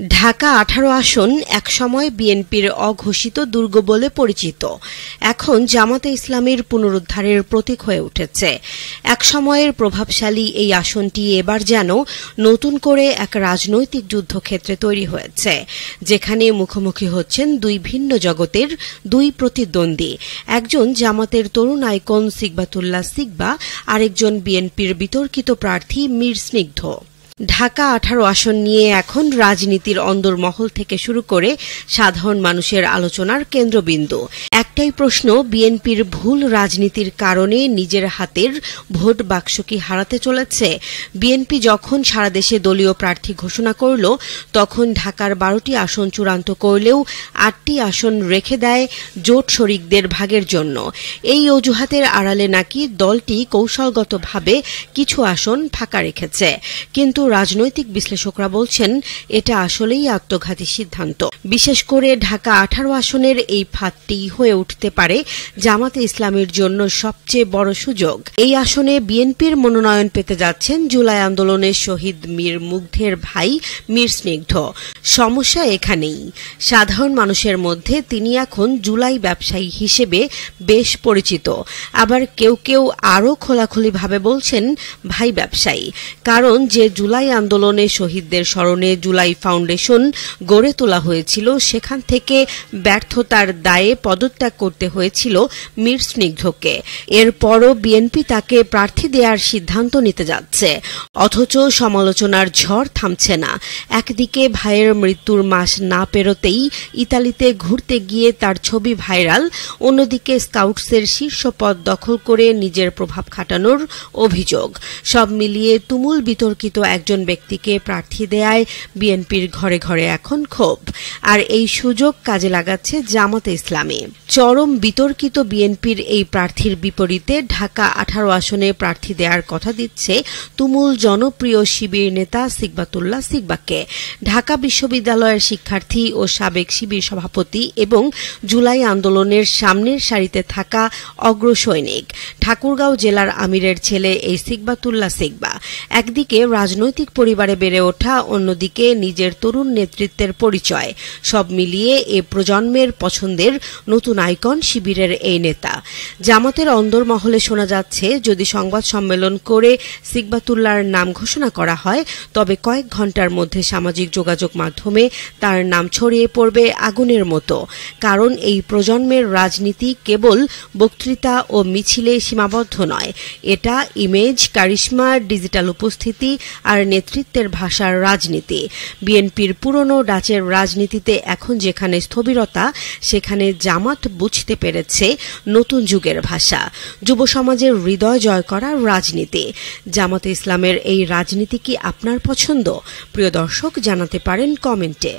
ঢাকা ১৮ আসন একসময় বিএনপির অঘোষিত দুর্গ বলে পরিচিত। এখন জামাতে ইসলামীর পুনরুদ্ধারের প্রতীক হয়ে উঠেছে। একসময়ের প্রভাবশালী এই আসনটি এবার যেন নতুন করে এক রাজনৈতিক যুদ্ধক্ষেত্রে তৈরি হয়েছে, যেখানে মুখোমুখি হচ্ছেন দুই ভিন্ন জগতের দুই প্রতিদ্বন্দ্বী। একজন জামাতের তরুণ আইকন সিকবাতুল্লাহ সিকবা, আরেকজন বিএনপির বিতর্কিত প্রার্থী মীর স্নিগ্ধ। ঢাকা ১৮ আসন নিয়ে এখন রাজনীতির অন্দরমহল থেকে শুরু করে সাধারণ মানুষের আলোচনার কেন্দ্রবিন্দু। একটাই প্রশ্ন, বিএনপির ভুল রাজনীতির কারণে নিজের হাতের ভোট বাক্স কি হারাতে চলেছে? বিএনপি যখন সারা দেশে দলীয় প্রার্থী ঘোষণা করল, তখন ঢাকার ১২টি আসন চূড়ান্ত করলেও ৮টি আসন রেখে দেয় জোট শরিকদের ভাগের জন্য। এই অজুহাতের আড়ালে নাকি দলটি কৌশলগতভাবে কিছু আসন ফাঁকা রেখেছে। কিন্তু রাজনৈতিক বিশ্লেষকরা বলছেন, এটা আসলেই আত্মঘাতী সিদ্ধান্ত। বিশেষ করে ঢাকা ১৮ আসনের এই ফাঁদটি হয়ে উঠতে পারে জামাতে ইসলামীর জন্য সবচেয়ে বড় সুযোগ। এই আসনে বিএনপির মনোনয়ন পেতে যাচ্ছেন জুলাই আন্দোলনের শহীদ মীর মুগ্ধের ভাই মীর স্নিগ্ধ। সমস্যা এখানেই, সাধারণ মানুষের মধ্যে তিনি এখন জুলাই ব্যবসায়ী হিসেবে বেশ পরিচিত। আবার কেউ কেউ আরও খোলাখুলিভাবে বলছেন ভাই ব্যবসায়ী। কারণ যে জুলাই আন্দোলনে শহীদদের স্মরণে জুলাই ফাউন্ডেশন গড়ে তোলা হয়েছিল, সেখান থেকে ব্যর্থতার দায়ে পদত্যাগ করতে হয়েছিল মীর স্নিগ্ধকে। এরপরও বিএনপি তাকে প্রার্থী দেওয়ার সিদ্ধান্ত নিতে যাচ্ছে, অথচ সমালোচনার ঝড় থামছে না। একদিকে ভাইয়ের মৃত্যুর মাস না পেরোতেই ইতালিতে ঘুরতে গিয়ে তার ছবি ভাইরাল, অন্যদিকে স্কাউটসের শীর্ষ পদ দখল করে নিজের প্রভাব খাটানোর অভিযোগ। সব মিলিয়ে তুমুল বিতর্কিত একজন ব্যক্তিকে প্রার্থী দেয়ায় বিএনপির ঘরে ঘরে এখন ক্ষোভ। আর এই সুযোগ কাজে লাগাচ্ছে জামাতে ইসলামী। চরম বিতর্কিত বিএনপির এই প্রার্থীর বিপরীতে ঢাকা ১৮ আসনে প্রার্থী দেওয়ার কথা দিচ্ছে তুমুল জনপ্রিয় শিবির নেতা সিকবাতুল্লাহ সিকবাকে। ঢাকা বিশ্ববিদ্যালয়ের শিক্ষার্থী ও সাবেক শিবির সভাপতি এবং জুলাই আন্দোলনের সামনের সারিতে থাকা অগ্রসৈনিক। ঠাকুরগাঁও জেলার আমিরের ছেলে এই সিকবাতুল্লাহ সিকবা। একদিকে রাজনৈতিক পরিবারে বেড়ে ওঠা, অন্যদিকে নিজের তরুণ নেতৃত্বের পরিচয়। সব মিলিয়ে এ প্রজন্মের পছন্দের নতুন আইকন শিবিরের এই নেতা। জামাতের অন্দরমহলে শোনা যাচ্ছে, যদি সংবাদ সম্মেলন করে সিকবাতুল্লাহর নাম ঘোষণা করা হয়, তবে কয়েক ঘণ্টার মধ্যে সামাজিক যোগাযোগ মাধ্যমে তার নাম ছড়িয়ে পড়বে আগুনের মতো। কারণ এই প্রজন্মের রাজনীতি কেবল বক্তৃতা ও মিছিলে সীমাবদ্ধ নয়, এটা ইমেজ, কারিশমা, ডিজিটাল উপস্থিতি আর নেতৃত্বের ভাষার রাজনীতি। বিএনপির পুরনো ডাচের রাজনীতিতে এখন যেখানে স্থবিরতা, সেখানে জামাত বুঝতে পেরেছে নতুন যুগের ভাষা, যুব সমাজের হৃদয় জয় করার রাজনীতি। জামাতে ইসলামের এই রাজনীতি কি আপনার পছন্দ? প্রিয় দর্শক, জানাতে পারেন কমেন্টে।